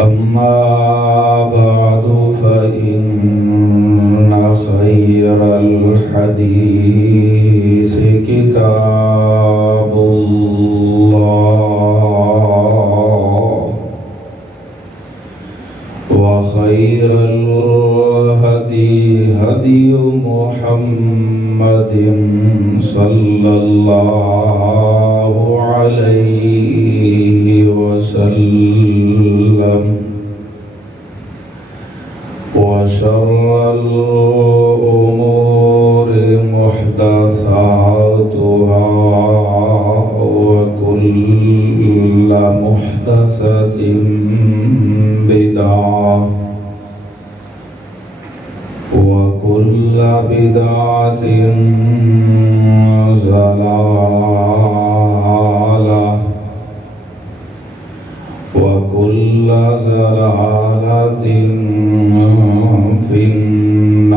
أما بعد فإن خير الحديث كتاب الله وخير الهدي هدي محمد صلى الله عليه وسلم وشر الأمور محدثاتها وكل محدثة بدعة وكل بدعة ضلالة وكل ضلالة في النار.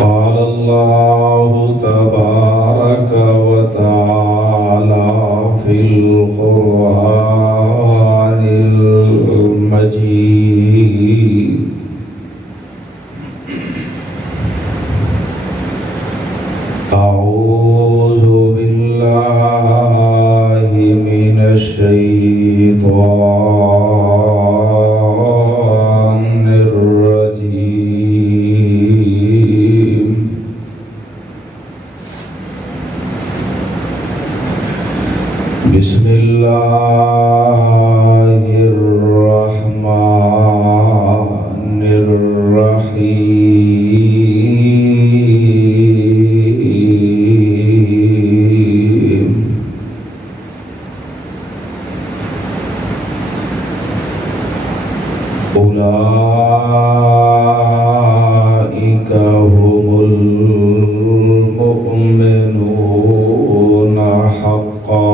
قال الله تبارك وتعالى في القرآن المجيد: أعوذ بالله من الشيطان الرجيم. بسم الله الرحمن الرحيم. أولئك هم المؤمنون حقا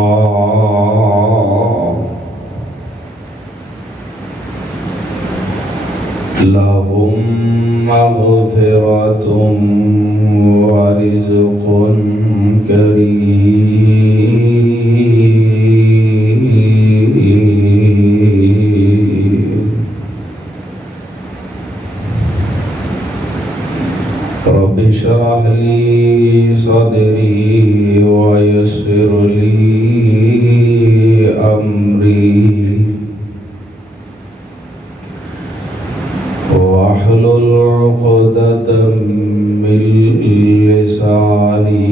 لهم مغفرة ورزق كريم. رب اشرح لي صدري ويسر لي أمري واحلل عقدة من لساني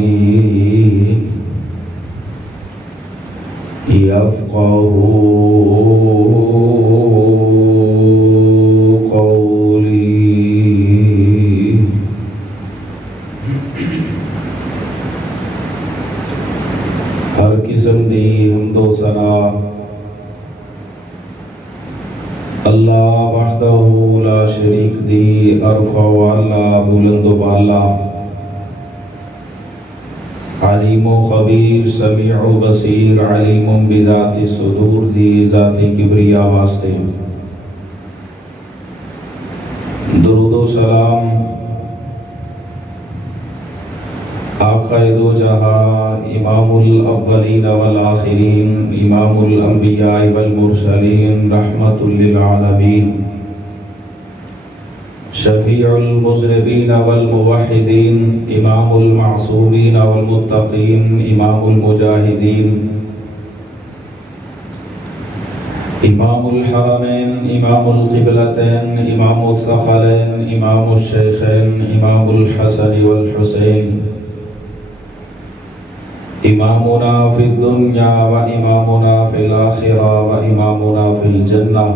يفقهوا قولي. ہر قسم دی حمد و ثنا اللہ وحدہ لا شریک دی ارفع والا بلند و بالا علیم و خبیر سمیع و بصیر علیم بذات صدور دی ذات کبریا واسطے درود و سلام آقا دو جہاں امام الاولین والآخرین امام الانبیاء والمرسلین رحمت للعالمین شفیع المذنبین والموحدین امام المعصومین والمتقین امام المجاہدین امام الحرمین امام القبلتین امام الثقلین امام الشیخین امام الحسن والحسین امامنا فی الدنیا و امامنا فی الآخرہ و امامنا فی الجنہ.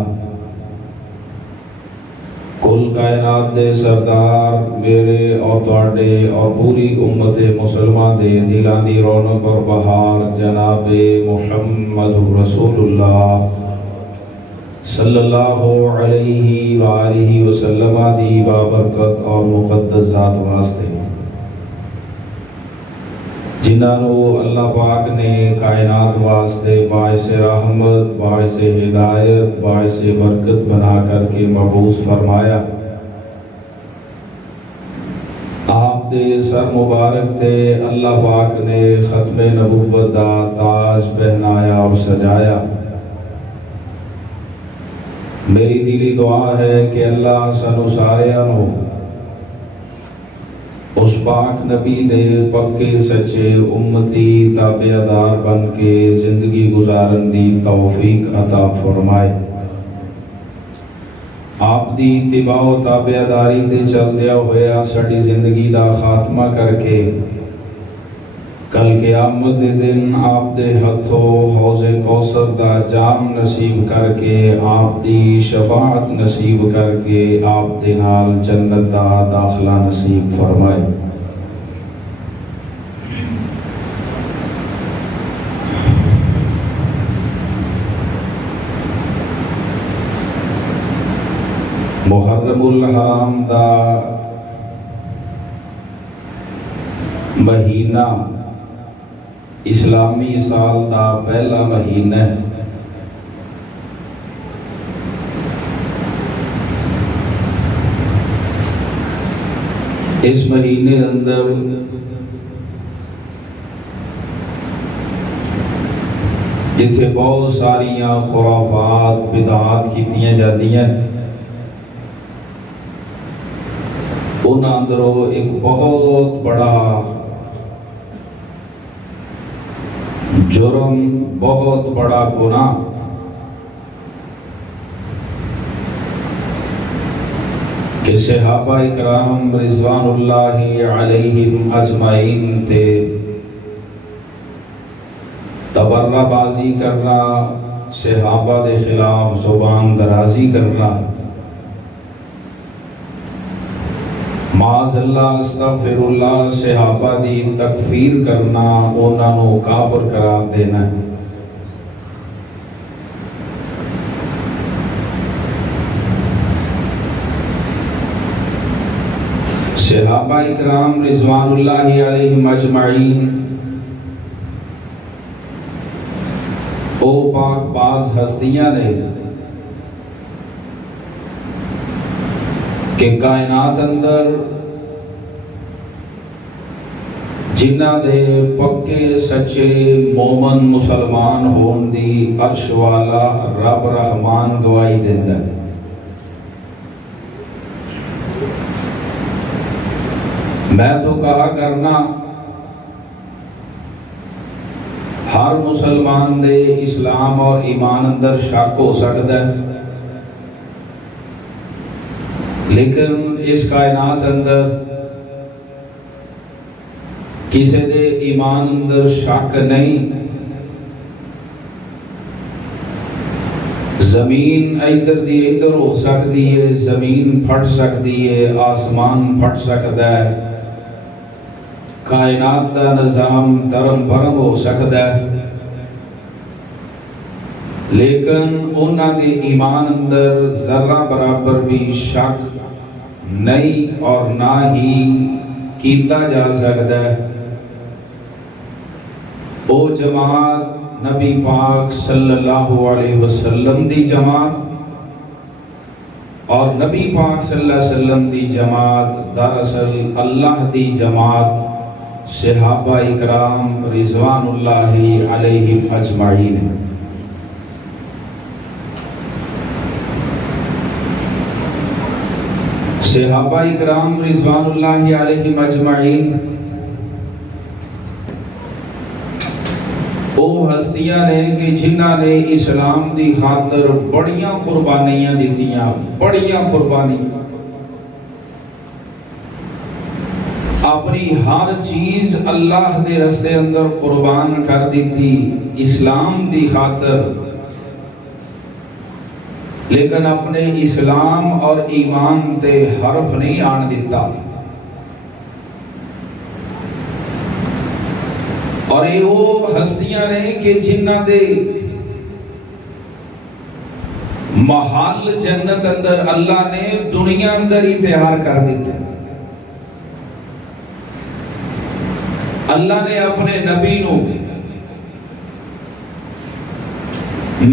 کل کائنات دے سردار میرے اور تواڈے اور پوری امت مسلمہ دے دلاں دی رونق اور بہار جناب محمد رسول اللہ صلی اللہ علیہ وآلہ وسلم دی بابرکت اور مقدس ذات واسطے جنہاں نو اللہ پاک نے کائنات واسطے باعث رحمت، باعث ہدایت، باعث برکت بنا کر کے مبعوث فرمایا. دے سر مبارک تے اللہ پاک نے ختم نبوت دا تاج پہنایا اور سجایا۔ میری دلی دعا ہے کہ اللہ سانو ساریاں نو اس پاک نبی دے پکے سچے امتی تابعدار بن کے زندگی گزارن دی توفیق عطا فرمائے۔ آپ دی اتباع و تابعداری تے چلدیا ہویا ساڈی زندگی دا خاتمہ کر کے کل قیامت دے دن آپ دے ہتھوں حوض کوثر دا جام نصیب کر کے آپ دی شفاعت نصیب کر کے آپ دے نال جنت دا داخلہ نصیب فرمائے۔ محرم الحرام دا مہینہ اسلامی سال دا پہلا مہینہ ہے۔ اس مہینے اندر جتھے بہت ساریاں خرافات بدعات کیتیاں جاندیاں ان اندروں ایک بہت بڑا جرم، بہت بڑا گناہ کہ صحابہ اکرام رضوان اللہ علیہم اجمعین تے تبرہ بازی کرنا، صحابہ دے خلاف زبان درازی کرنا، معاذ اللہ استغفر اللہ صحابہ دی تکفیر کرنا، انہاں نو کافر قرار دینا ہے۔ صحابہ اکرام رضوان اللہ علیہم اجمعین او پاک باز ہستیاں نے کہ کائنات اندر جنہ دے پکے سچے مومن مسلمان ہون دی عرش والا رب رحمان گواہی دیندا ہے۔ میں تو کہا کرنا ہر مسلمان دے اسلام اور ایمان اندر شک ہو سکتا ہے، لیکن اس کائنات اندر کسی دے ایمان اندر شک نہیں۔ زمین ادھر دی ادھر ہو سکتی ہے، زمین پھٹ سکتی ہے، آسمان پھٹ سکتا ہے، کائنات دا نظام درم برم ہو سکتا ہے، لیکن انہاں دے ایمان اندر ذرہ برابر بھی شک نہیں اور نہ ہی کیتا جا سکتا ہے۔ وہ جماعت نبی پاک صلی اللہ علیہ وسلم دی جماعت اور نبی پاک صلی اللہ علیہ وسلم دی جماعت دراصل اللہ دی جماعت صحابہ اکرام رضوان اللہ علیہم اجمعین۔ صحابہ اکرام رضوان اللہ علیہم اجمعین وہ ہستیاں نے کہ جنہاں نے اسلام دی خاطر بڑیاں قربانیاں دیتیاں، بڑیاں قربانیاں، اپنی ہر چیز اللہ دے رستے اندر قربان کر دیتی اسلام دی خاطر، لیکن اپنے اسلام اور ایمان تے حرف نہیں آن دیتا۔ اور یہ وہ ہستیاں نے کہ جنہ دے محل جنت اندر اللہ نے دنیا اندر ہی تیار کر دیتے۔ اللہ نے اپنے نبی نو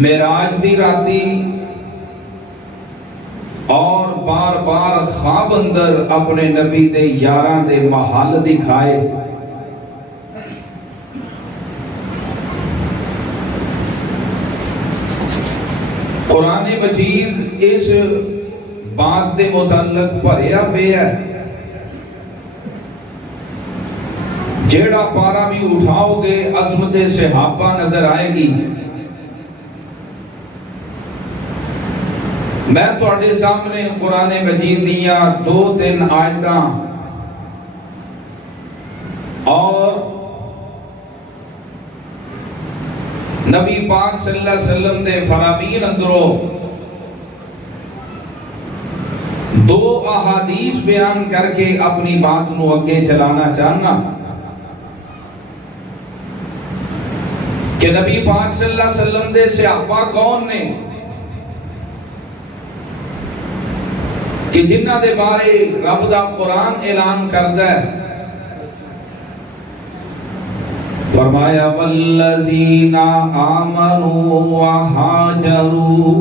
معراج دی راتی اور بار بار خواب اندر اپنے نبی دے یاراں دے محل دکھائے۔ قرآن مجید اس بات دے متعلق بھریا پیا ہے، جیڑا پارا بھی اٹھاؤ گے عظمت صحابہ نظر آئے گی۔ میں تواڈے سامنے قرآن مجید دیاں 2-3 آیتاں اور نبی پاک صلی اللہ علیہ وسلم دے فرامین اندروں 2 احادیث بیان کر کے اپنی بات نو اگے چلانا چاہنا کہ نبی پاک صلی اللہ علیہ وسلم دے صحابہ کون نے کہ جنہ دے بارے رب دا قرآن اعلان کردا ہے۔ فرمایا والذین آمنوا وہاجروا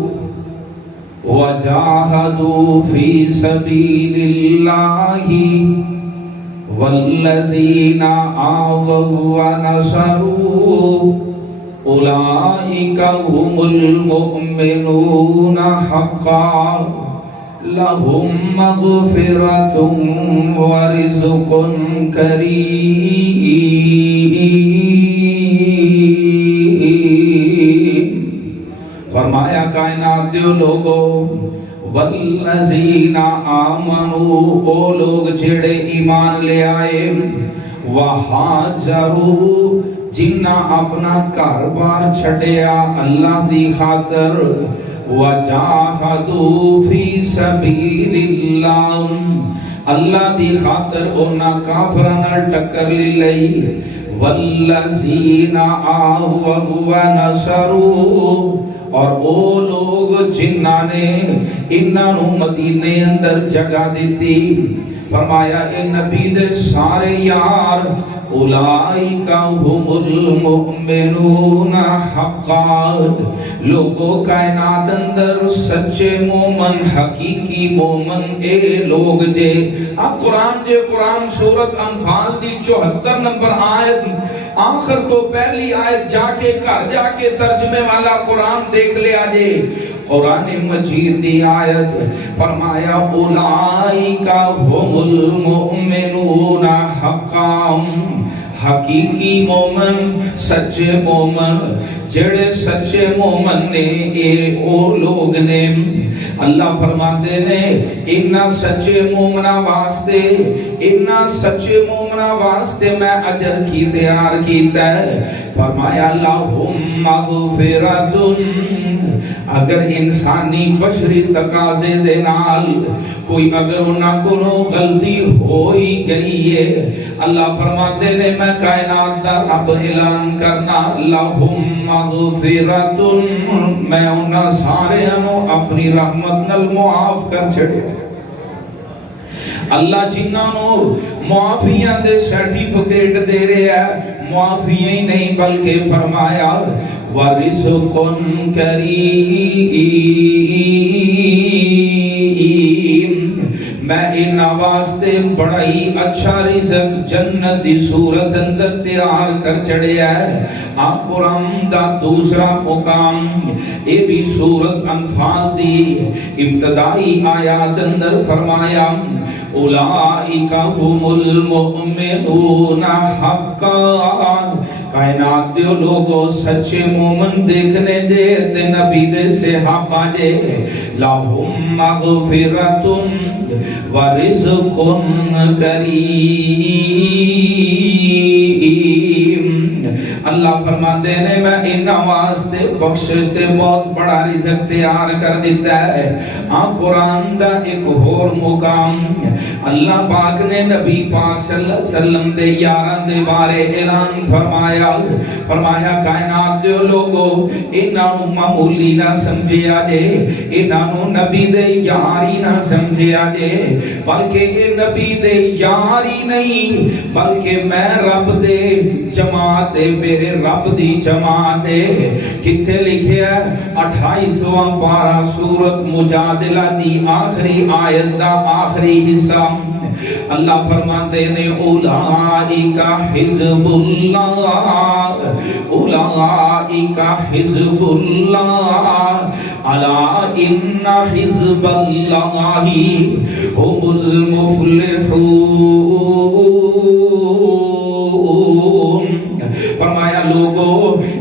وجاہدوا فی سبیل اللہ والذین آووا ونصروا اولئک هم المؤمنون حقا لهم مغفرة ورزق کریم۔ فرمایا کائنات دیو لوگو والذین آمنوا، او لوگ جڑے ایمان لے آئے، وہاجروا جنہ اپنا گھر بار چھڈیا اللہ دی خاطر، وجاہدوا فی سبیل اللہ اللہ دی خاطر انہاں کافراں نال ٹکر لئی، والذین آووا ونصروا اور او لوگ جنہاں نے انہاں نو مدینے اندر جگہ دیتی۔ فرمایا اے نبی دے سارے یار اولئک هم المؤمنون حقا، لوگوں کائنات اندر سچے مومن حقیقی مومن اے لوگ جے۔ اب قرآن سورت انفال دی 74 نمبر آیت آخر تو پہلی آیت جا کے گھر جا کے ترجمے والا قرآن دیکھ لیا جے۔ قرآن مجید دی آیت فرمایا اولئک هم المؤمنون حقا، حقیقی مومن سچے مومن جڑے سچے مومن نے اے او لوگ نے۔ اللہ فرماتے نے انہاں سچے مومنہ واسطے میں اجر کی تیار کیتا ہے۔ فرمایا لہم مغفرۃ، اگر انسانی بشری تقاضے دے نال کوئی اگر انہاں کو غلطی ہوئی گئی ہے، اللہ فرماتے نے میں کائنات دا رب اعلان کرنا لہم مغفرۃ، میں انہاں سارے اپنی رحمت نال معاف کر چھڑے۔ اللہ جنہاں نو معافیاں دے سرٹیفکیٹ دے رہے ہیں، معافی ہی نہیں بلکہ فرمایا ورزق کریم، میں ان واسطے بڑا ہی اچھا رزق جنت دی صورت اندر تیار کر چڑھیا ہے۔ آپ قرآن دا دوسرا مقام اے بھی صورت انفال دی ابتدائی آیات اندر فرمایا اولئک هم المؤمنون حقا، کائنات دیو لوگو سچے مومن دیکھنے دے تے نبی دے صحابہ دے لہم مغفرۃ ورزق کریم۔ اللہ فرماتے ہیں میں ان واسطے بخشش دے بہت بڑا رزق تیار کر دیتا ہے۔ قرآن دا ایک اور مقام اللہ پاک نے نبی پاک صلی اللہ علیہ وسلم دے یاراں دے بارے اعلان فرمایا کائنات دے لوگو انہاں نو معمولی نہ سمجھیا جے، انہاں نو نبی دے یاری نہ سمجھیا جے، بلکہ یہ نبی دے یاری نہیں بلکہ میں رب دے جماعت بے میرے رب دی جماعت ہے. کتھے لکھیا ہے 28واں پارہ سورت مجادلہ دی آخری آیت دا آخری حصہ. اللہ فرماتے نے اولئک حزب اللہ اولئک حزب اللہ الا ان حزب اللہ هم المفلحون. فرمایا لوگو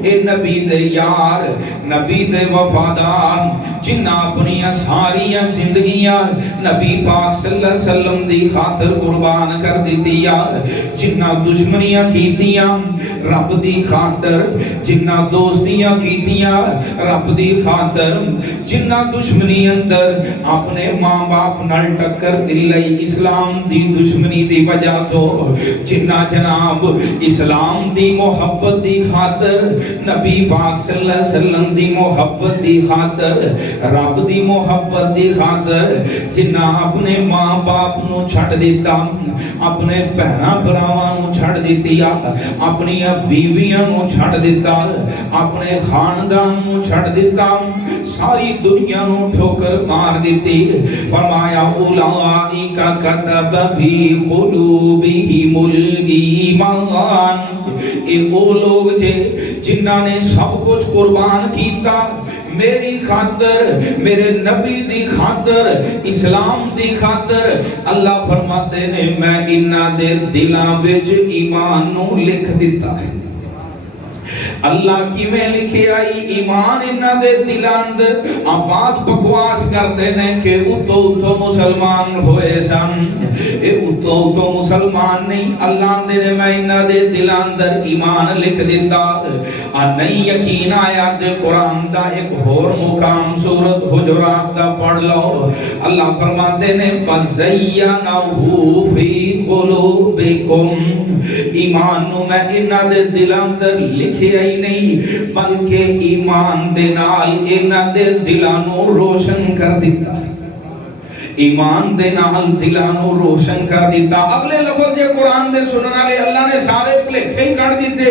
اے نبی دے یار نبی دے وفادار جنہ اپنی ساریاں زندگیاں نبی پاک صلی اللہ علیہ وسلم دی خاطر قربان کر دیتیا, جنہ دشمنیاں کیتیاں رب دی خاطر, جنہ دوستیاں کیتیاں رب دی خاطر, جنہ دشمنی اندر اپنے ماں باپ نال ٹکر دل لئی اسلام دی دشمنی دی وجہ تو, جنہ جناب اسلام دی محبت دی خاطر نبی پاک صلی اللہ علیہ وسلم دی محبت دی خاطر رب دی محبت دی خاطر جنہ اپنے ماں باپ نو چھڑ دیتا, اپنے بہنا بھراواں نو چھڑ دیتیا, اپنی بیویاں نو چھڑ دیتا, اپنے خاندان نو چھڑ دیتا, ساری دنیا نو ٹھوکر مار دیتی. فرمایا اولئک کتب فی قلوبہم الایمان. اے وہ لوگ جنہاں نے سب کچھ قربان کیتا میری خاطر, میرے نبی دی خاطر, اسلام دی خاطر. اللہ فرماتے نے میں انہاں دے دلاں وچ ایمان نو لکھ دیتا ہے. اللہ کی میں لکھے آئی ایمان انہاں دے دلاں اندر. آباد بکواس کرتے ہیں کہ اتو مسلمان ہوئے سن, اے اتو مسلمان نہیں, اللہ دے نے میں انہاں دے دلاں اندر ایمان لکھ دیتا. نہیں یقین آیا تے قرآن دا ایک اور مقام سورت حجرات دا پڑھ لو. اللہ فرماتے نے فَزَيَّنَهُ فِي قُلُوبِكُمْ. ایمان نو میں انہاں دے دلاں اندر لکھے آئی نہیں بلکہ ایمان دے نال انہاں دے دلاں نو روشن کر دیتا. ایمان دے نال دلاں نو روشن کر دیتا. اگلے لفظ یہ قرآن دے سنن والے اللہ نے سارے بھلیکے ہی کر دیتے.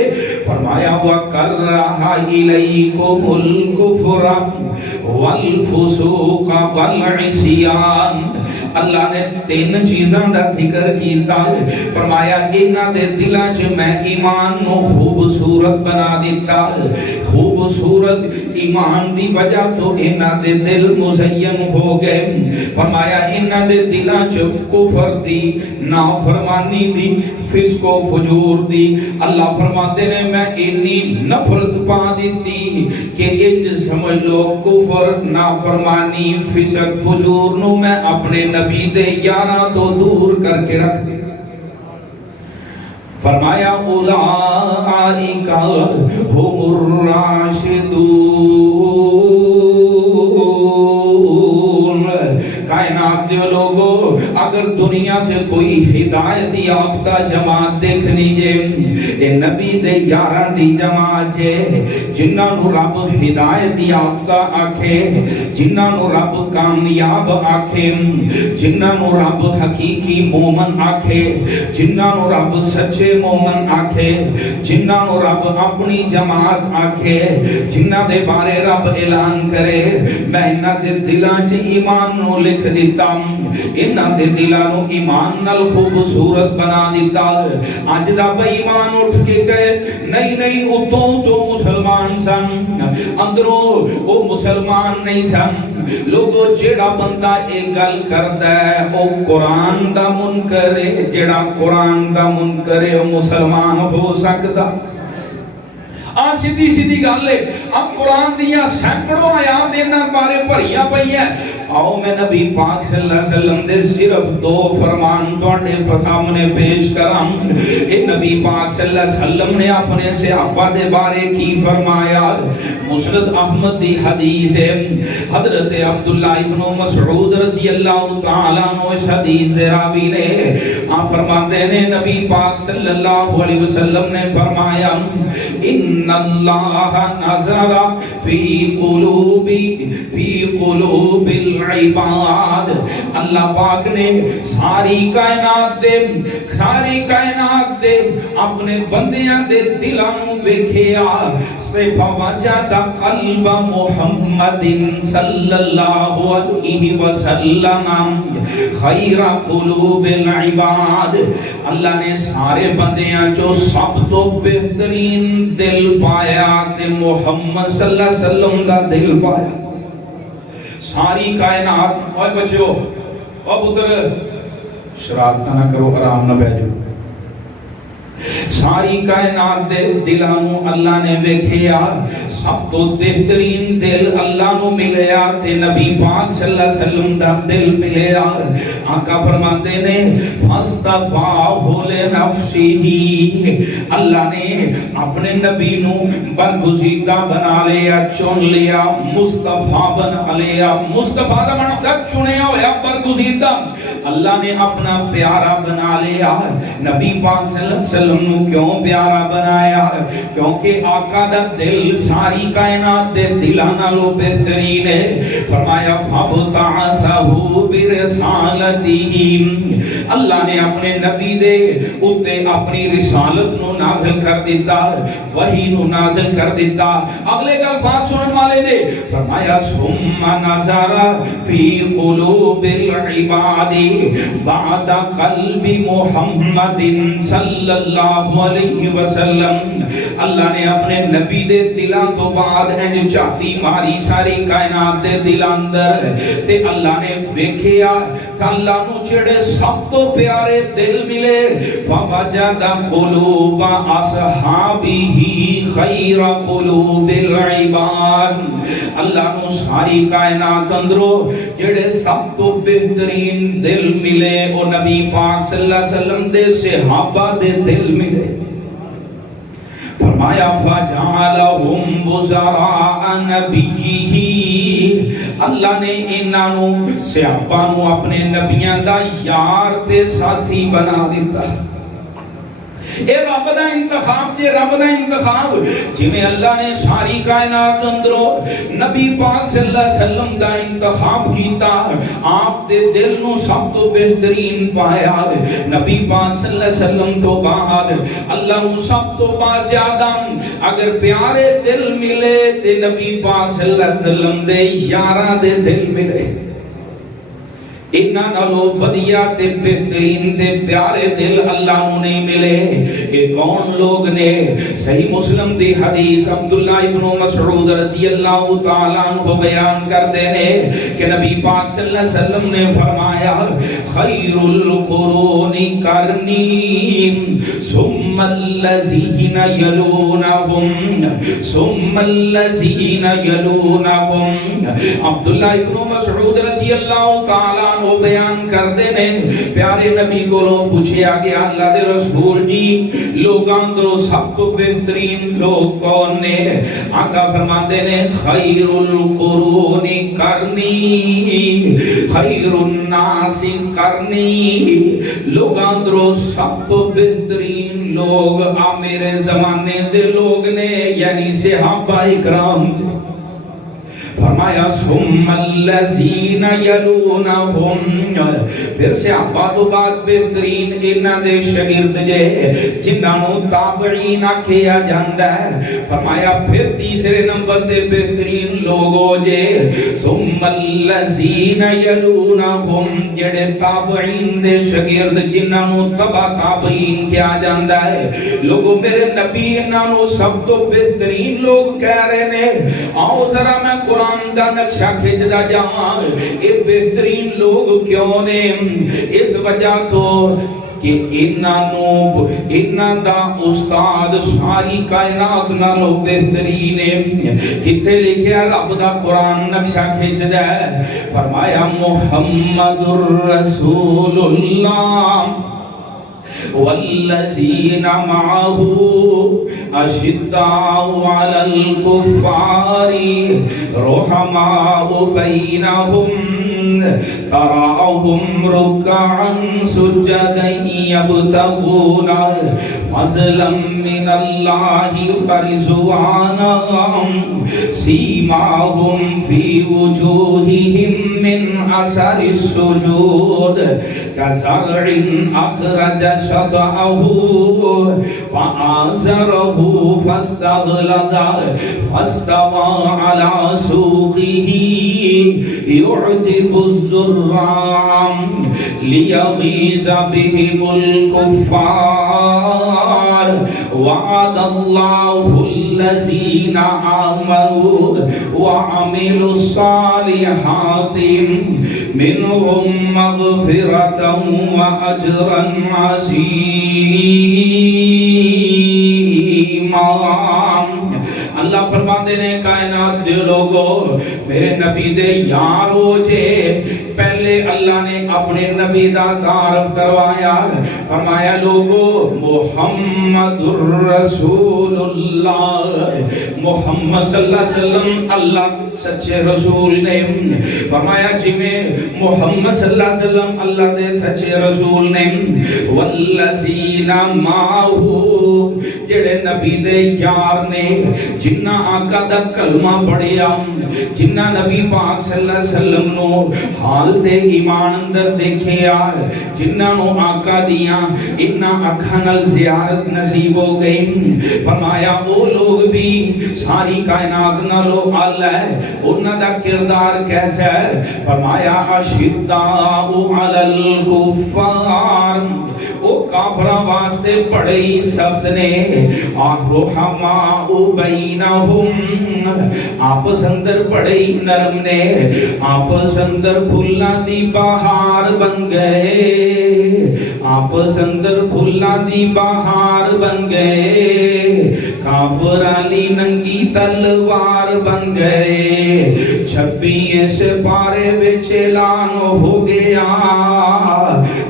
فرمایا وَكَرَّهَ إِلَيْكُمُ الْكُفْرَ وَالْفُسُوقَ وَالْعِصْيَانَ. اللہ نے تین چیزاں دا ذکر کیتا. فرمایا انہاں دے دلاں چ میں ایمان نو خوبصورت بنا دیتا. خوبصورت ایمان دی وجہ تو انہاں دے دل مزین ہو گئے. فرمایا انہاں دے دلاں چ کفر دی, نافرمانی دی, فسق و فجور دی اللہ فرماتے نے میں اتنی نفرت پا دیتی کہ انج سمجھ لو کفر, نافرمانی, فسق, فجور نو میں اپنے نبی دے یاراں تو دور کر کے رکھ دے. فرمایا اولئک هم الراشدون. کائنات دے لوگو اگر دنیا تے کوئی ہدایت یافتہ جماعت دیکھنی جے اے نبی دے یاراں دی جماعت جے, جنہاں نو رب ہدایت یافتہ آکھے, جنہاں نو رب کامیاب آکھے, جنہاں نو رب حقیقی مومن آکھے, جنہاں نو رب سچے مومن آکھے, جنہاں نو رب اپنی جماعت آکھے, جنہاں دے بارے رب اعلان کرے میں انہاں دے دلاں چ ایمان نو لکھ دیتا, انہاں دے دلاں نو ایمان نال خوبصورت بنا دیتا. اج دا بے ایمان اٹھ کے کہے نہیں اتوں تو مسلمان سن, اندروں وہ مسلمان نہیں سن. لوگو جیڑا بندہ ایک گل کردا ہے او قرآن دا منکر ہے, جیڑا قرآن دا منکر ہے او مسلمان ہو سکدا. سیدھی گل ہے. اب قرآن دیا سینکڑوں آیات انہاں بارے بھریاں پئی ہیں. آؤ میں نبی پاک صلی اللہ علیہ وسلم دے صرف دو فرمان تواڈے سامنے پیش کراں. اے نبی پاک صلی اللہ علیہ وسلم نے اپنے صحابہ دے بارے کی فرمایا. مسند احمد دی حدیث ہے, حضرت عبداللہ ابن مسعود رضی اللہ تعالیٰ عنہ اس حدیث دے راوی نے آپ فرماتے ہیں نبی پاک صلی اللہ علیہ وسلم نے فرمایا ان ان اللہ نظر فی قلوب العباد، اللہ پاک نے ساری کائنات دے اپنے بندیاں دے دلاں نوں ویکھیا، فوجد قلب محمد صلی اللہ علیہ وسلم خیر قلوب العباد، اللہ نے سارے بندیاں جو سب تو بہترین دل پایا کہ محمد صلی اللہ علیہ وسلم دا دل پایا۔ ساری کائنات، اوے بچو او پتر شرارت نہ کرو، آرام نہ بیٹھو، ساری کائنات دے دلاں نوں اللہ نے ویکھیا، سب تو بہترین دل اللہ نو ملیا تے نبی پاک صلی اللہ علیہ وسلم دا دل ملیا۔ آقا فرماتے نے فاصطفاہ لنفسہ، اللہ نے اپنے نبی نو برگزیدہ بنا لیا، چن لیا، مصطفیٰ بنا لیا۔ مصطفیٰ دا مطلب چنیا ہویا، برگزیدہ اللہ نے اپنا پیارا بنا لیا۔ نبی پاک صلی اللہ علیہ وسلم نو کیوں پیارا بنایا؟ کیونکہ آقا دا دل ساری کائنات دے دلاں نالوں بہترین ہے۔ فرمایا فَابْتَعَثَهُ بِرِسَالَتِهِ، اللہ نے اپنے نبی دے اُتے اپنی رسالت نو نازل کر دیتا، وحی نو نازل کر دیتا۔ اگلے گل بات سنن والے نے فرمایا ثُمَّ نَظَرَ فِي قُلُوبِ الْعِبَادِ بَعْدَ قَلْبِ مُحَمَّدٍ صلی اللہ علیہ وسلم، اللہ نے اپنے نبی دے دلاں تو بعد انج چاہتی ماری ساری کائنات دے دلاں اندر، تے اللہ نے ویکھیا کہ اللہ نو جڑے سب تو پیارے دل ملے، فوجد قلوب اصحابہ خیر قلوب العباد، اللہ نو ساری کائنات اندروں جڑے سب تو بہترین دل ملے او نبی پاک صلی اللہ علیہ وسلم دے صحابہ دے دل ملے۔ فرمایا فَجَعَلَهُمْ وُزَرَاءَ نَبِيِّهِ، اللہ نے انہاں نو صحابہ نو اپنے نبیاں دا یار تے ساتھی بنا دیتا۔ اے رب دا انتخاب دے، رب دا انتخاب جویں اللہ نے ساری کائنات اندروں نبی پاک صلی اللہ علیہ وسلم دا انتخاب کیتا، آپ دے دل نو سب تو بہترین پایا۔ نبی پاک صلی اللہ علیہ وسلم تو بعد اللہ نو سب تو زیادہ اگر پیارے دل ملے تے نبی پاک صلی اللہ علیہ وسلم دے یاراں دے دل ملے۔ انہاں نالوں ودیا تے بہترین تے پیارے دل اللہ نو نہیں ملے۔ یہ کون لوگ نے؟ صحیح مسلم دی حدیث عبداللہ ابن مسعود رضی اللہ تعالیٰ عنہ بیان کرتے ہیں کہ نبی پاک صلی اللہ علیہ وسلم نے فرمایا خیر القرون قرنی ثم الذین یلونہم ثم الذین یلونہم۔ عبداللہ ابن مسعود رضی اللہ تعالیٰ وہ بیان کردے نے پیارے نبی کو پوچھیا گیا اللہ دے رسول جی لوگاں درو سب تو بہترین لوگ کون نے؟ آقا فرماتے نے خیر القرون قرنی خیر الناس قرنی، لوگاں درو سب تو بہترین لوگ آ میرے زمانے دے لوگ نے، یعنی صحابہ اکرام۔ فرمایا ثم الذین یلونہم، پھر صحابہ تو بعد بہترین انہاں دے شاگرد جے جنہاں نو تابعین آکھیا جاندا ہے۔ فرمایا پھر تیسرے نمبر تے بہترین لوگو جے ثم الذین یلونہم، جڑے تابعین دے شاگرد جنہاں نو تبع تابعین کیا جاندا ہے۔ لوگو میرے نبی انہاں نو سب تو بہترین لوگ کہہ رہے نے۔ آؤ ذرا میں قرآن دا نقشہ کھچدا جاواں، اے بہترین لوگ کیوں نے؟ اس وجہ تو کہ انہاں دا استاد ساری کائنات نالوں بہترین ہے۔ کتھے لکھیا رب دا قرآن نقشہ کھچدا ہے، فرمایا محمد الرسول اللہ والذین معه اشداء علی الکفار رحماء بینہم تراہم رکعا سجدا یبتغون فضلا من اللہ ورضوانا سیماہم فی وجوہہم من اثر السجود کزرع اخرج شطأہ فآزرہ فاستغلظ فاستوى على سوقه يعجب الزراع ليغيظ بهم الكفار وعد الله الذين آمنوا وعملوا الصالحات منهم مغفرة وأجرا عظيما۔ اللہ فرماتے نے کائنات دے لوگو میرے نبی دے یار ہو جے۔ پہلے اللہ نے اپنے نبی دا تعارف کروایا، فرمایا لوگو محمد الرسول اللہ، محمد صلی اللہ علیہ وسلم اللہ سچے رسول نے۔ فرمایا جی میں محمد صلی اللہ علیہ وسلم اللہ دے سچے رسول نے، والذین معہ جڑے نبی دے یار نے، جنہ آقا دا کلمہ پڑھیا، جنہ نبی پاک صلی اللہ علیہ وسلم نو حال تے ایمان اندر دیکھیا، جنہ نو آقا دیاں انہا اکھانل زیارت نصیب ہو گئی۔ فرمایا وہ لوگ بھی ساری کائنات نالو اعلی ہے، انہا دا کردار کیسا ہے؟ فرمایا اشداء علی الکفار، وہ کافرہ واسطے بڑے ہی سخت نے، رحماء بینہم، آپس اندر بڑے ہی نرم نے، آپس اندر پھلاں دی بہار بن گئے، آپس اندر پھلاں دی بہار بن گئے، کافرالی ننگی تلوار بن گئے، 26 سپارے وچ اعلان ہو گیا،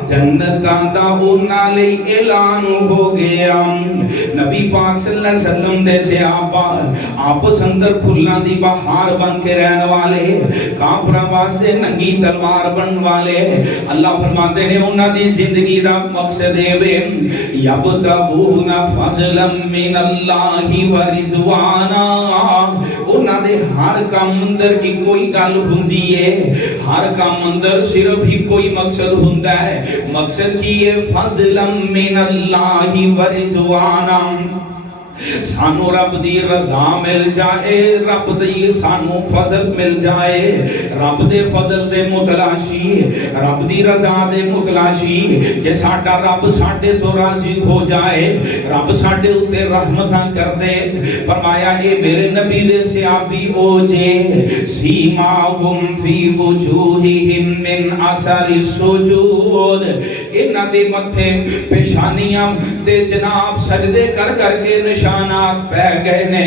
جنتاں دا انہاں لئی اعلان ہو گیا۔ نبی پاک صلی اللہ علیہ وسلم دے صحابہ آپس اندر پھلاں دی بہار بن کے رہن والے، کافراں واسطے ننگی تلوار بن والے۔ اللہ فرماتے ہیں انہاں دی زندگی دا مقصد ہے یبتغون فضلا من اللہ ورضوانا، انہاں دے ہر کام اندر کی کوئی گل ہوندی ہے، ہر کام اندر صرف ہی کوئی مقصد ہوندا ہے۔ مقصد کی ہے فضلا من اللہ ورضوانا، سانو رب دی رضا مل جائے، رب دی سانو فضل مل جائے، رب دے فضل دے متلاشی، رب دی رضا دے متلاشی، کہ ساڈا رب ساڈے تو راضی ہو جائے، رب ساڈے اتے رحمتاں کر دے۔ فرمایا اے میرے نبی دے صحابی او جے، سیماہم فی وجوہہم من اثر السجود، انہاں دے متھے پیشانیاں تے جناب سجدے کر کر کے نشانات پہ گئے نے۔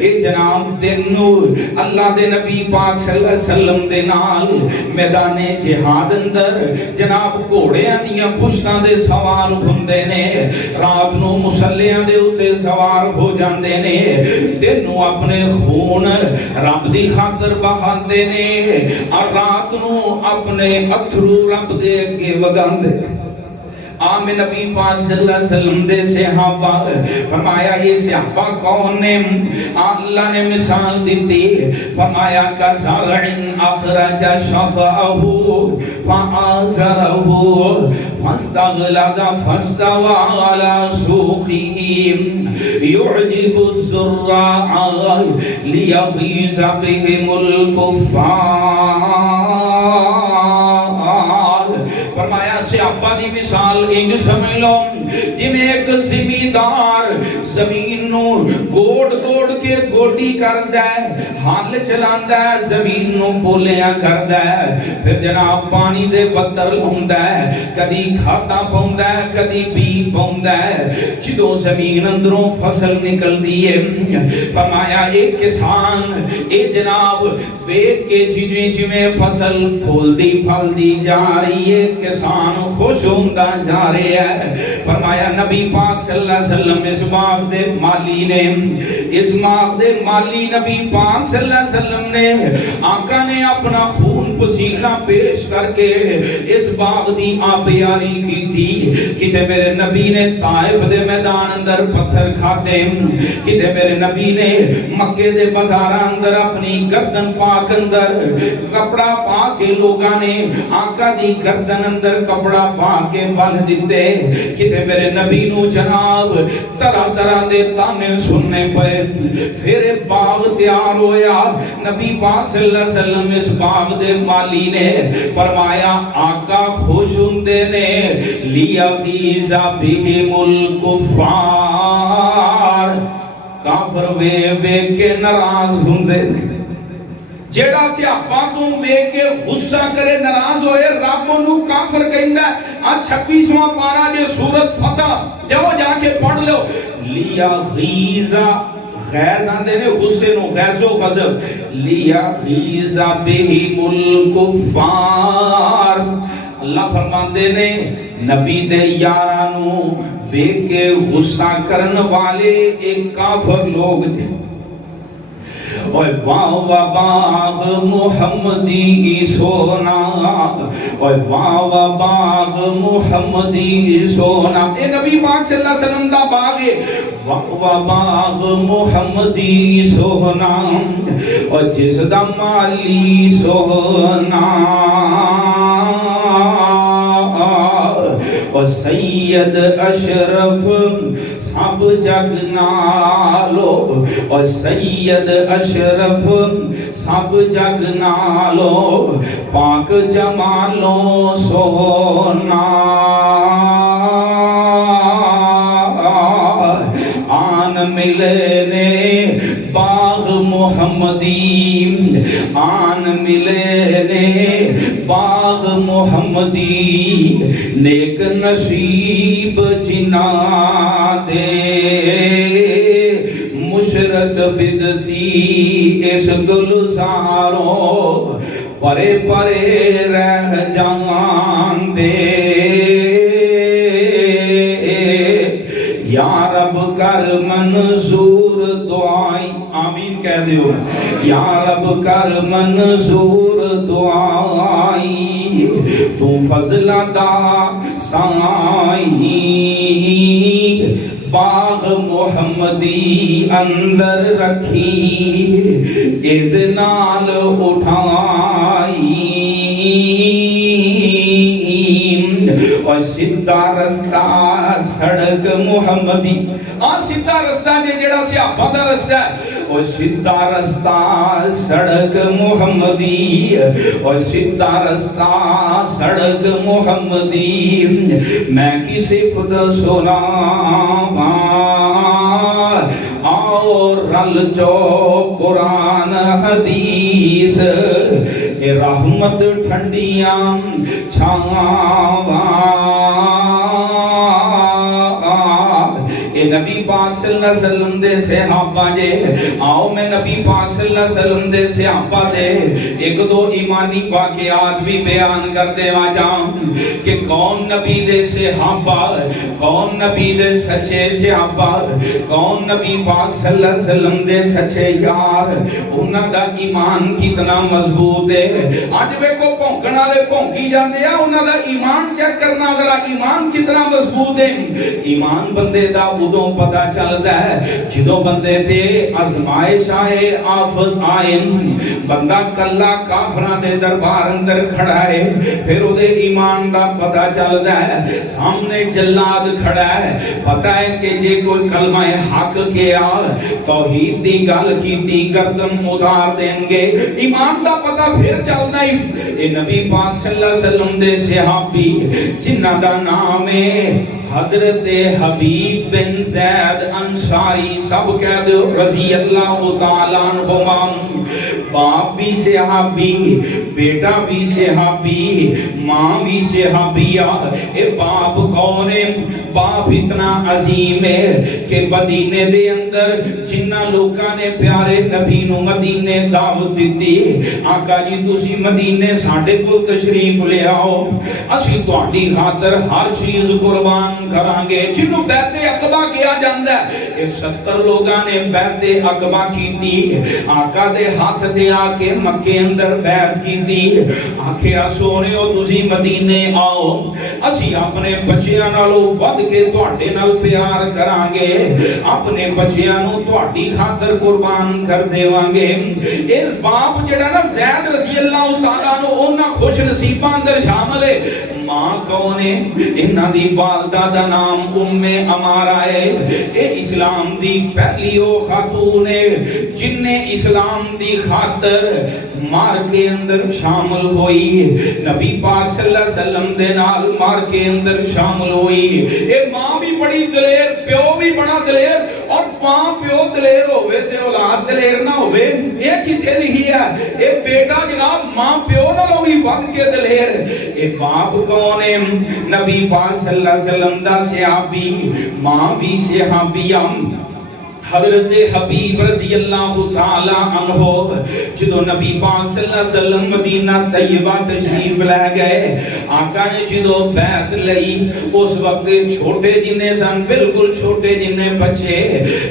اے جناب دن نور اللہ دے نبی پاک صلی اللہ علیہ وسلم دے نال میدان جہاد اندر جناب گھوڑیاں دیاں پشتاں دے سوار ہوندے نے، رات نو مسلیاں دے اتے سوار ہو جاندے نے، دن نو اپنے خون رب دی خاطر بہاندے نے، اور رات نو اپنے اتھرو رب دے اگے وگاندے۔ عام نبی پاک صلی اللہ علیہ وسلم دے صحابہ، فرمایا یہ صحابہ کون نے؟ اللہ نے مثال دیتی، فرمایا کزرع اخرج شطأہ فآزرہ فاستغلظ فاستوى على سوقه يعجب الزراع ليغيظ بهم الكفار۔ فرمایا صحابہ دی مثال انج سمجھ لو جی میں ایک زمیندار زمین نو گوڑ گوڑ کے گوڈی کردا ہے، ہل چلاندا ہے، زمین نو پولیاں کردا ہے، پھر جناب پانی دے پتر لاوندا ہے، کدی کھادا پاوندا ہے، کدی بی پاوندا ہے، جدوں زمین اندروں فصل نکلدی ہے۔ فرمایا ایک کسان اے جناب ویکھ کے جویں فصل پھلدی پھلدی جا رہی ہے، کسان خوش ہوندا جا رہا ہے۔ فرمایا نبی پاک صلی اللہ علیہ وسلم اس باغ دے مالی نے، اس باغ دے مالی نبی پاک صلی اللہ علیہ وسلم نے، آقا نے اپنا خون پسینہ پیش کر کے اس باغ دی آبیاری کی تھی. کتے میرے نبی نے طائف دے میدان اندر پتھر کھاتے، کتے میرے نبی نے مکے دے بازار اندر اپنی گردن پاک اندر کپڑا پا کے لوگاں نے آقا دی گردن اندر کپڑا پا کے بن دیتے. کتے میرے نبی نو جناب طرح طرح دے تانے سننے پے. پھر باغ تیار ہویا. نبی پاک صلی اللہ علیہ وسلم اس باغ دے مالی نے فرمایا آقا خوش ہوندے نے لیغیظ بہم الکفار، کافر وے وے کے ناراض ہوندے نے. جیڑا سیاپا تو ویکھ کے غصہ کرے ناراض ہوئے رب نو کافر کہندا ہے. 26واں پارہ جو سورۃ فتح جاؤ جا کے پڑھ لو. لیغیظ غیظ آندے نے غصے نو غیظ و غضب. لیغیظ بہم الکفار، اللہ فرماندے نے نبی دے یاراں نو ویکھ کے غصہ کرن والے ایک کافر لوگ تھے. اوے واہ واہ باغ محمدی سونا، اوے واہ واہ باغ محمدی سونا. اے نبی پاک صلی اللہ علیہ وسلم دا باغ ہے. واہ واہ باغ محمدی سونا، اور جس دا مالی سونا، اور سید اشرف سب جگ نالو، اور سید اشرف سب جگ نالو، پاک جمالو سونا. آن ملے نے باغ محمدی، آن ملے نے باغ محمدی، نیک نصیب جنا دے مشرق بدتی اس گلزاروں پرے پرے رہ جان دے. یا رب کر منظور دعائیں، آمین کہہ دیو. یا رب کر منظور دعائیں، تو فضل دا سائیں، باغ محمدی اندر رکھی اید نال اٹھائی. اور سیدھا رستہ سڑک محمدی، سیدھا رستہ نے جڑا سیاپا دا رستہ ہے، اور سیدھا رستہ سڑک محمدی، اور سیدھا رستہ سڑک محمدی. میں کی صفت سناواں، آؤ رل جو قرآن حدیث، اے رحمت ٹھنڈیاں چھاواں. اے نبی پاک صلی اللہ علیہ وسلم دے صحابہ جے، آؤ میں نبی پاک صلی اللہ علیہ وسلم دے صحابہ دے ایک دو ایمانی واقعات بھی بیان کر دے واجاں کہ کون نبی دے صحابہ، کون نبی دے سچے صحابہ، کون نبی پاک صلی اللہ علیہ وسلم دے سچے یار، انہاں دا ایمان کتنا مضبوط ہے. آج ویکھو بھونکن والے بھونکی جاندے آ، انہاں دا ایمان چیک کرنا ذرا ایمان کتنا مضبوط ہے. ایمان بندے دا ادوں پتہ چلدا ہے جدوں بندے تے آزمائش آئے، آفت آئے، بندہ کلا کافراں دے دربار اندر کھڑا ہے، پھر او دے ایمان دا پتہ چلدا ہے. سامنے جلاد کھڑا ہے، پتہ ہے کہ جے کوئی کلمہ حق کیا، توحید دی گل کیتی، گردن اتار دیں گے. ایمان دا پتہ پھر چلدا ہی. اے نبی پاک صلی اللہ علیہ وسلم دے صحابی جنہاں دا نام ہے حضرت حبیب بن زید انصاری، سب کہہ دو رضی اللہ تعالیٰ عنہما. باپ بھی صحابی، بیٹا بھی صحابی، ماں بھی صحابیہ. اے باپ کون ہے؟ باپ اتنا عظیم ہے کہ مدینے دے اندر جنہ لوکاں نے پیارے نبی نو مدینے دعوت دیتی آقا جی تسی مدینے ساڈے کول تشریف لے آؤ اسی تہاڈی خاطر ہر چیز قربان کران گے جنوں بیعت عقبہ کیا جاندا ہے کہ 70 لوگاں نے بیعت عقبہ کیتی آقا دے ہاتھ تے آ کے مکے اندر بیعت کیتی آکھیا سونےو تسی مدینے آؤ اسی اپنے بچیاں نالوں ود کے تہاڈے نال پیار کران گے اپنے بچیاں نو تہاڈی خاطر قربان کر دیواں گے اس باپ جڑا نا زید رضی اللہ تعالیٰ عنہ انہاں خوش نصیباں اندر شامل ہے ماں کون ہے انہاں دی والدہ دا نام ام امارہ ہے اے اسلام دی پہلی او خاتون ہے جن نے اسلام دی خاطر مار کے اندر شامل ہوئی نبی پاک صلی اللہ علیہ وسلم دے نال مار کے اندر شامل ہوئی اے ماں بھی بڑی دلیر پیو بھی بڑا دلیر اور ماں پیو دلیر ہوئے تے اولاد دلیر نہ ہوئے ایک ہی تھے لکھی ہے اے بیٹا جناب ماں پیو نہ لو بھی ود کے دلیر اے باپ کون ہے نبی پاک صلی اللہ علیہ وسلم دا صحابی ماں بھی صحابیہ حضرت حبیب رضی اللہ تعالی عنہ جدو نبی پاک صلی اللہ علیہ وسلم مدینہ طیبہ تشریف لے گئے آقا نے جدو بیعت لئی اس وقت چھوٹے جنہیں سن بالکل چھوٹے جنہیں بچے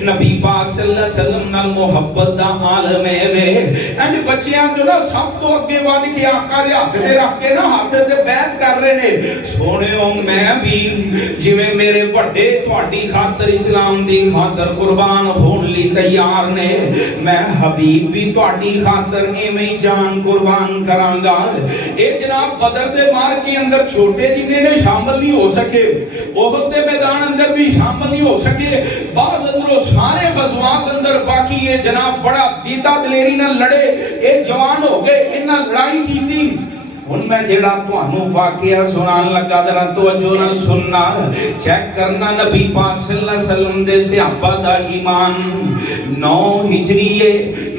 نبی پاک صلی اللہ علیہ وسلم نال محبت دا عالم ہے اینڈ بچیاں جو نا سب تو اگے واد کے آقا دے ہاتھ سے رکھ کے نا ہاتھ سے بیعت کر رہے نے سونےو میں بھی جویں میرے بڑے تہاڈی خاطر اسلام دی خاطر قربان ہون لی تیار نے میں حبیب بھی تہاڈی خاطر ایویں جان قربان کراں گا اے جناب بدر دے مار کے اندر چھوٹے جنہیں نے شامل نہیں ہو سکے احد دے میدان اندر بھی شامل نہیں ہو سکے بعد اندروں سارے غزوات اندر باقی یہ جناب بڑا دیتا دلیری نہ لڑے اے جوان ہو گئے انہاں لڑائی کیتی ان میں جڑا تانوں واقعہ سنان لگا ذرا توجہ نال سننا چیک کرنا نبی پاک صلی اللہ علیہ وسلم دے صحابہ دا ایمان 9 ہجری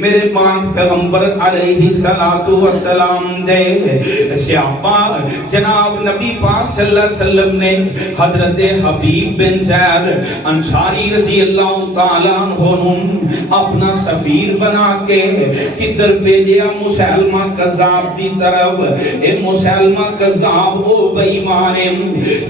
میرے پاک پیغمبر علیہ الصلوۃ والسلام دے صحابہ جناب نبی پاک صلی اللہ علیہ وسلم نے حضرت حبیب بن زید انصاری رضی اللہ تعالی عنہ نو اپنا سفیر بنا کے کدھر بھیجیا مسلمہ کذاب دی طرف اے مسلمہ کذاب او بے ایمان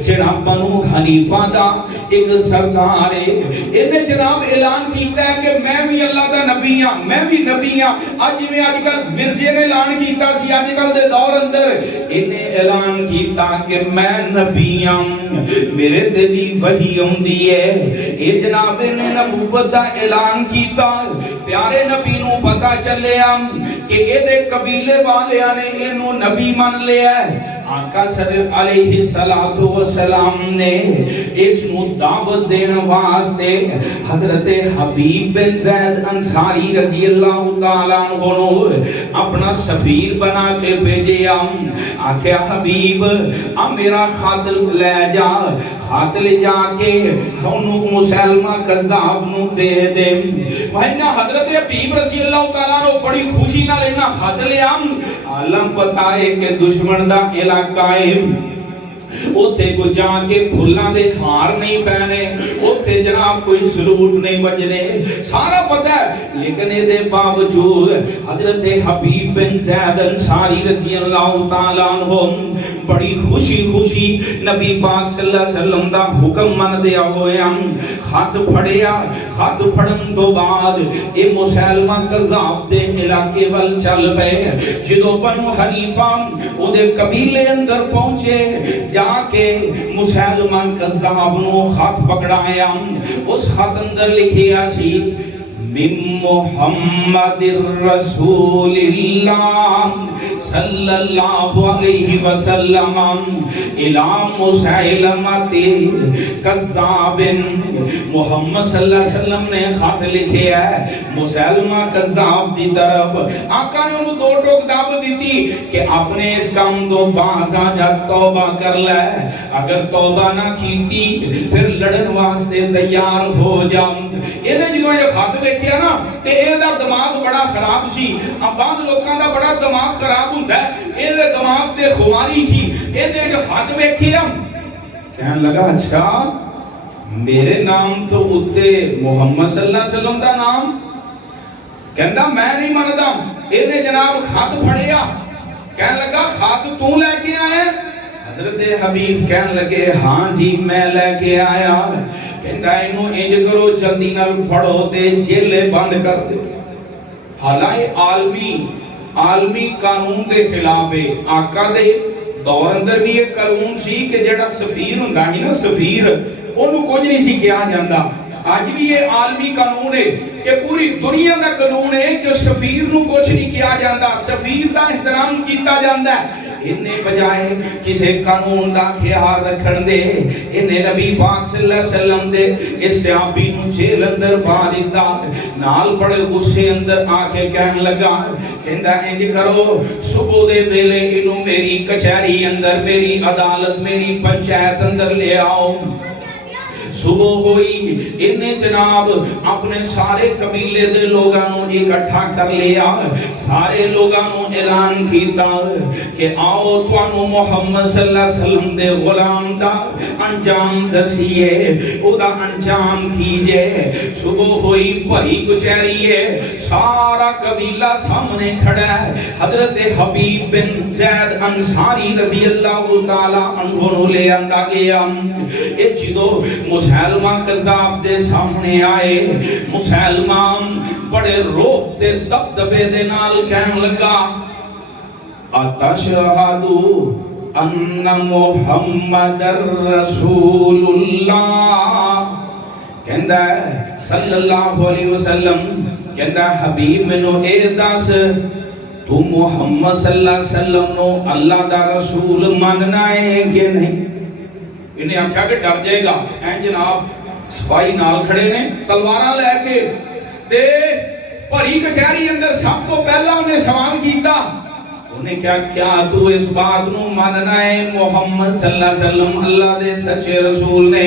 جڑا بنو حنیفہ دا ایک سردار ہے انہیں جناب اعلان کیتا ہے کہ میں بھی اللہ دا نبی ہاں میں بھی نبی ہاں اج میں اج کل مرزے نے اعلان کیتا سی اج کل دے دور اندر انہیں اعلان کیتا کہ میں نبی ہاں میرے تے بھی وحی ہوندی ہے اے جناب نے نبوت دا اعلان کیتا پیارے نبی نو پتہ چلیا کہ اے دے قبیلے والیاں نے اینو نبی مان لیا ہے آقا صلی علیہ الصلوۃ والسلام نے اس نو دعوت دین واسطے حضرت حبیب بن زید انصاری رضی اللہ تعالی عنہ نو اپنا سفیر بنا کے بھیجیا آکھیا حبیب اب میرا خط لے جا خط لے جا کے انہوں مسلمہ کذاب نو دے دے بھائی نا حضرت حبیب رضی اللہ تعالیٰ نو بڑی خوشی نہ لینا خط لے عالم پتہ ہے کہ دشمن دا علاقہ ہے اوتھے کو جا کے پھلاں دے ہار نہیں پہنے اوتھے جناب کوئی سلوٹ نہیں بجنے سارا پتہ ہے لیکن اے دے باوجود حضرت حبیب بن زید انصاری رضی اللہ تعالیٰ عنہ بڑی خوشی خوشی نبی پاک صلی اللہ علیہ وسلم دا حکم من دیا ہویا خط پھڑیا خط پھڑن تو بعد اے مسلمہ کذاب دے علاقے وال چل پئے جدو بنو حنیفہ او دے قبیلے اندر پہنچے جا کے مسلمہ کذاب نو خط پکڑایا اس خط اندر لکھیا سی من محمد رسول اللہ صلی اللہ علیہ وسلم الى مسلمۃ کذاب محمد صلی اللہ علیہ وسلم نے خط لکھے ہے مسلمہ کذاب دی طرف آقا نے انہوں دو ٹوک دعوت دیتی کہ اپنے اس کام تو باز آ جا توبہ کر لے اگر توبہ نہ کیتی پھر لڑن واسطے تیار ہو جا انہیں جو یہ خط بیٹھیا نا تے اے دا دماغ بڑا خراب سی اب بعض لوکاں دا بڑا دماغ خراب ہوندا ہے اے دے دماغ تے خواری سی اے دے جو خط ویکھیا کہن لگا اچھا میرے نام تو اتنے محمد صلی اللہ علیہ وسلم دا نام کہندا میں نہیں مندا. انہیں جناب خط پھڑیا, کہنے لگا خط تو لے کے آیا؟ حضرت حبیب کہنے لگے ہاں جی میں لے کے آیا. کہندا اینو انج کرو جلدی نال پڑھو تے جیلے بند کر دو. حالانکہ عالمی قانون دے خلاف ہے. آقا دے دور اندر بھی ایک قانون سی کہ جڑا سفیر ہوندا ہے نا, سفیر اونوں کچھ نہیں سی کیا جاندا. آج بھی یہ عالمی قانون ہے کہ پوری دنیا دا قانون ہے کہ سفیر نو کچھ نہیں کیا جاندا, سفیر دا احترام کیتا جاندا ہے. انہیں بجائے کسے قانون دا خیال رکھن دے, انہیں نبی پاک صلی اللہ علیہ وسلم دے اس صحابی نو جیل اندر پا دیتا. نال بڑے غصے اندر آ کے کہن لگا, کہندا انج کرو صبح دے ویلے انو میری کچہری اندر, میری عدالت, میری پنچایت اندر لے آؤ. صبح ہوئی, انہیں جناب اپنے سارے قبیلے دے لوگانوں اکٹھا کر لیا. سارے لوگانوں اعلان کیتا کہ آؤ توانو محمد صلی اللہ علیہ وسلم دے غلام دا انجام دسیے, او دا انجام کیجئے. صبح ہوئی, بھری کچہری ہے, سارا قبیلہ سامنے کھڑا ہے. حضرت حبیب بن زید انصاری رضی اللہ تعالی عنہ لے آندا گیا. اے جدو مسلمہ قذاب دے سامنے آئے, مسلمہ بڑے روب تے دبدبے دے نال کہن لگا اتشہدو ان محمد رسول اللہ. کہندا صلی اللہ علیہ وسلم, کہندا حبیب منو اے دس تو محمد صلی اللہ علیہ وسلم نو اللہ دا رسول ماننا ہے کہ نہیں؟ انہیں آکھا کہ ڈر جائے گا. این جناب سپاہی نال کھڑے نے تلواراں لے کے, تے بھری کچہری اندر سب تو پہلا انہیں سوال کیتا. انہیں کیا تو اس بات نو ماننا ہے محمد صلی اللہ علیہ وسلم اللہ دے سچے رسول نے؟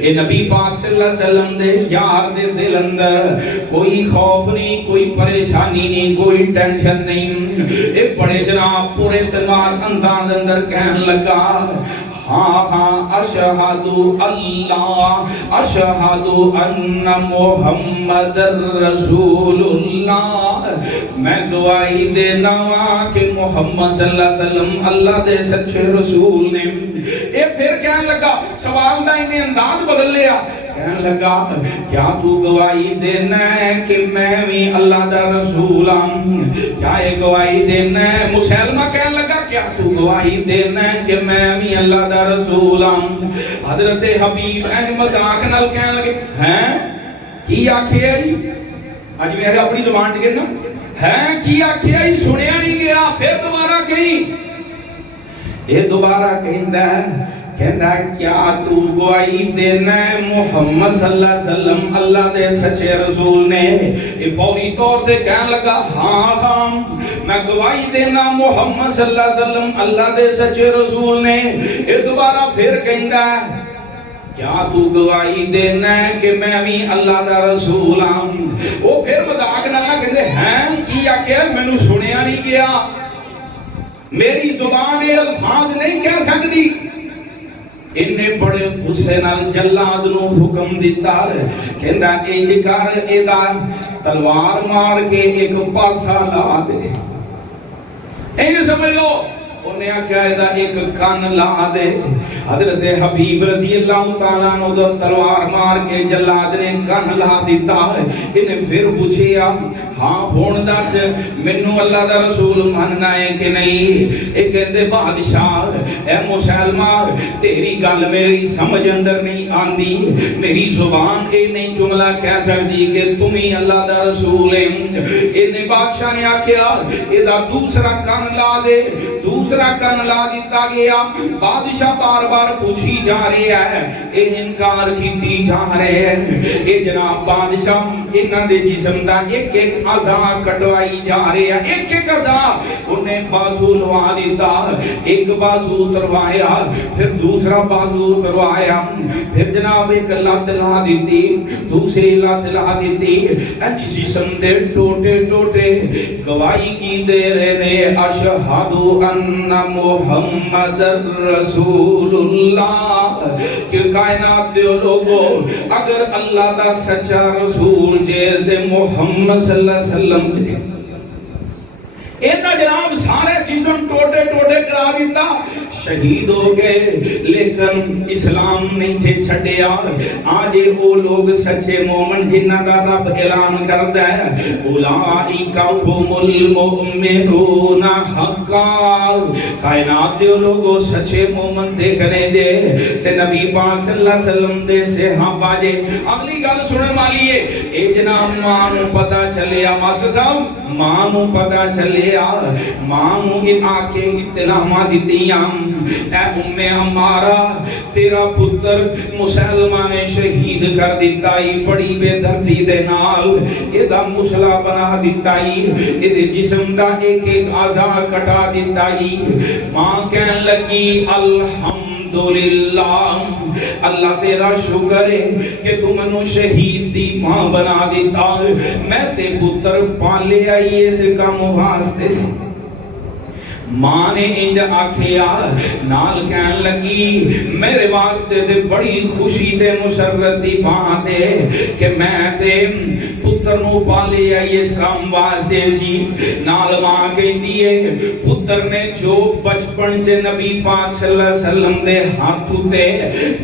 اے نبی پاک صلی اللہ علیہ وسلم دے یار دے دل اندر کوئی خوف نہیں, کوئی پریشانی نہیں, کوئی ٹینشن نہیں. اے بڑے جناب پورے تلوار انداز اندر کہن لگا ہاں ہاں اشہدو اللہ, اشہدو ان محمد رسول اللہ, میں گواہی دینا ہوں کہ محمد صلی اللہ علیہ وسلم اللہ دے سچے رسول نے. اے پھر کہنے لگا, سوال دا انہیں انداز بدل لیا, کہنے لگا کیا تو گواہی دینا ہے کہ میں بھی اللہ دا رسول ہوں؟ کیا یہ گواہی دینا ہے؟ مسلمہ کہنے لگا کیا تو گواہی دینا ہے کہ میں بھی اللہ دا رسول ہوں؟ حضرت حبیب این مذاق نال کہنے لگے ہیں کی آکھے آئی؟ آج میں اپنی زبان چکے نا, ہیں کی آکھے آئی سنیا نہیں گیا. پھر دوبارہ کہیں, یہ دوبارہ کہندہ ہے, کہندہ ہے کیا تو گواہی دینا ہے محمد صلی اللہ علیہ وسلم اللہ دے سچے رسول نے؟ یہ فوری طور دے کہنے لگا ہاں ہاں میں گواہی دینا محمد صلی اللہ علیہ وسلم اللہ دے سچے رسول نے. یہ دوبارہ پھر کہندہ ہے کیا تو گواہی دینا ہے کہ میں بھی اللہ دا رسول ہوں؟ وہ پھر مذاق نہ کہندے ہیں کی آکھیا میں نے سنیا نہیں گیا, میری زبان الفاظ نہیں کہہ سکتی. انہیں بڑے غصے نال جلاد نو حکم دیتا, کہندا انج کر ایدا تلوار مار کے ایک پاسا لا دے. انج سمجھ لو انہیں آکھا ایدا ایک کان لا دے. حضرت حبیب رضی اللہ تعالیٰ عنہ دو تلوار مار کے جلاد نے کان لا دیتا. انہیں پھر پوچھیا ہاں ہون دس منو اللہ دا رسول ماننا ہے کہ نہیں؟ ایک کہندے بادشاہ اے مسلمہ تیری گل میری سمجھ اندر نہیں آندی, میری زبان اے نہیں جملہ کہہ سکتی کہ تم ہی اللہ دا رسول ہے. انہیں بادشاہ نے آکھیا ایدا دوسرا کان لا دے. دوسرا کان لا دیتا گیا. بادشاہ بار بار پوچھی جا رہی ہے, اے انکار کیتی جا رہے ہیں. اے جناب بادشاہ انہاں دے جسم دا ایک ایک اعضاء کٹوائی جا رہے ہیں, ایک ایک اعضاء. انہیں بازو لوا دیتا, ایک بازو اتروایا, پھر دوسرا بازو اتروایا, پھر جناب ایک لات لا دیتی, دوسری لات لا دیتی. جس جسم دے ٹوٹے ٹوٹے گواہی کی دے رہے نے اشہدو ان محمد رسول اللہ کہ کائنات دے لوگو اگر اللہ دا سچا رسول جے دے محمد صلی اللہ علیہ وسلم جے اینا جناب سارے جسم ٹوٹے ٹوٹے کرا دیتا شہید ہو گئے لیکن اسلام نہیں چھے چھڑیا آج وہ لوگ سچے مومن جنہ کا رب اعلان کرتا ہے اولئک هم المؤمنون حقا کائنات دے لوگوں سچے مومن دیکھنے دے تے نبی پاک صلی اللہ علیہ وسلم دے صحابہ جے اگلی گل سنن والی ہے اے جناب ماں نو پتہ چلیا ماسٹر صاحب ماں نو پتہ چلیا ماں نو آکے اطلاع دیتیاں اے ام ہمارا تیرا پتر مسلمان نے شہید کر دیتا ہی بڑی بے دردی دے نال ایدہ مسلح بنا دیتا ہی ایدہ جسم دا ایک ایک آزا کٹا دیتا ہی ماں کہن لگی الحمدللہ اللہ تیرا شکر ہے کہ تم انو شہید دی ماں بنا دیتا میں تے پتر پالے آئیے سے کا واسطے سے ماں نے انج آکھیا نال کہن لگی میرے واسطے تے بڑی خوشی تے مسرت دی بات ہے کہ میں تے پتر نو پالے آئی اس کام واسطے سی نال ماں کہن دیئے پتر نے جو بچپن چے نبی پاک صلی اللہ علیہ وسلم دے ہاتھو تے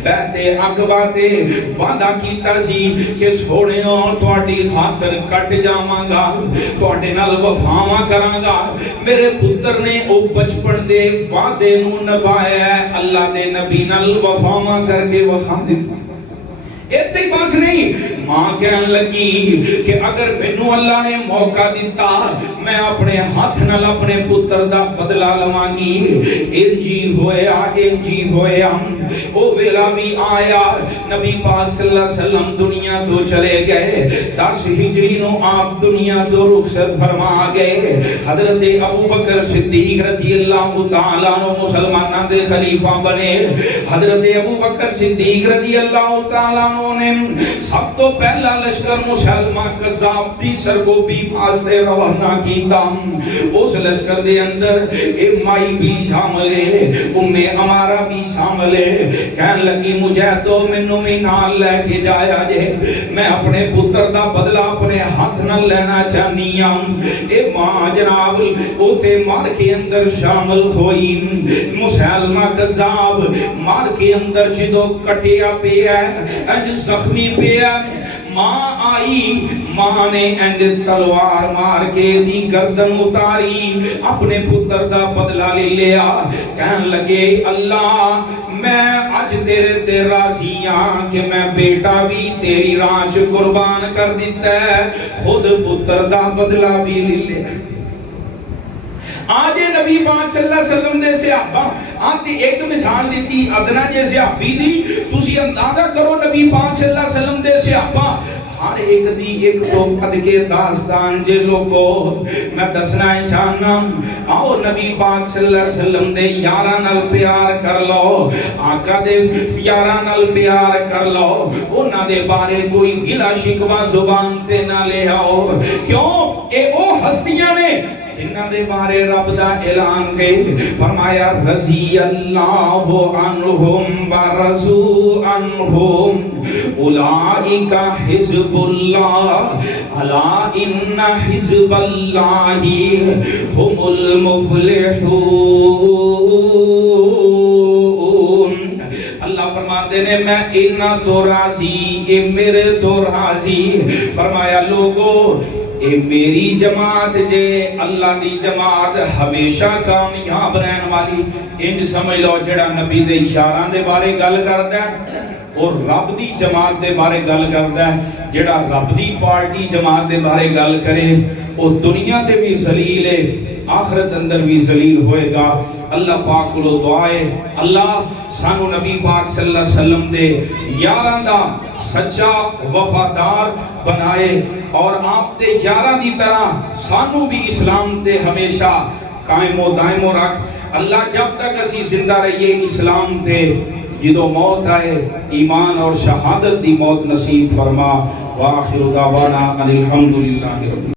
بیتے عقبہ تے وعدہ کیتا سی کہ سوڑے اور تواڈی خاطر کٹ جاواں گا تواڈے نال وفاواں کراں گا میرے پتر نے او بچپن دے وعدے نو نبھایا ہے اللہ دے نبی نال وفاواں کر کے وفا دیتا اتنے بس نہیں ماں کہن لگی کہ اگر مینوں اللہ نے موقع دیتا میں اپنے ہاتھ نال اپنے پتر دا بدلہ لواں گی انجی ہویا او ویلا بھی آیا نبی پاک صلی اللہ علیہ وسلم دنیا تو چلے گئے 10 ہجری نو آپ دنیا تو رخصت فرما گئے حضرت ابو بکر صدیق رضی اللہ تعالیٰ عنہ مسلمانوں دے خلیفہ بنے حضرت ابو بکر صدیق رضی اللہ تعالیٰ عنہ نے سب تو پہلا لشکر مسلمان قذاب دی سرگوبی واسطے روانہ کیتا اس لشکر دے اندر مائی بھی شامل ہے ام ہمارا بھی شامل ہے کہن لگی مجھے تو مینوں بھی نال لے کے جایا جے میں اپنے پتر دا بدلہ اپنے ہاتھ نال لینا چاہنی ہوں اے ماں جناب اوتے مار کے اندر شامل ہوئی مسلمہ قذاب مار کے اندر جدو کٹیا پیا انج زخمی پیا ماں آئی ماں نے انج تلوار مار کے دی گردن اتاری اپنے پتر دا بدلہ لے لیا کہن لگے اللہ میں آج تیرے تے راضی ہاں کہ میں بیٹا بھی تیری راہ قربان کر دیتا ہے خود پتر دا بدلہ بھی لے لیا آج نبی پاک صلی اللہ علیہ وسلم دے صحابہ آتی ایک مثال دیتی ادنا جے صحابی دی تسی اندازہ کرو نبی پاک صلی اللہ علیہ وسلم دے صحابہ ہر ایک دی ایک تو قد کے داستان جے لوگو میں دسنا ہے چاہنا آؤ نبی پاک صلی اللہ علیہ وسلم دے یاراں نال پیار کر لو آقا دے یاراں نال پیار کر لو انہاں دے بارے کوئی گلا شکوہ زبان تے نہ لے آؤ کیوں اے او ہستیاں نے جنہ دے بارے رب دا اعلان گئے فرمایا رضی اللہ عنہم ورضوا عنہم اولئک حزب اللہ الا ان حزب اللہ هم المفلحون اللہ فرماتے ہیں میں انہاں تو راضی اے میرے تو راضی فرمایا لوگو اے میری جماعت جے اللہ دی جماعت ہمیشہ کامیاب رہن والی انج سمجھ لو جڑا نبی دے اشاراں دے بارے گل کردا ہے اور رب دی جماعت دے بارے گل کردا ہے جڑا رب دی پارٹی جماعت دے بارے گل کرے او دنیا تے بھی ذلیل ہے آخرت اندر بھی ذلیل ہوئے گا اللہ پاک کو دعائے اللہ سانو نبی پاک صلی اللہ علیہ وسلم دے یاراں دا سچا وفادار بنائے اور آپ دے یاراں دی طرح سانو بھی اسلام تے ہمیشہ قائم و دائم و رکھ اللہ جب تک اسی زندہ رہیے اسلام تے جدو موت آئے ایمان اور شہادت دی موت نصیب فرما وآخر دعوانا الحمدللہ رب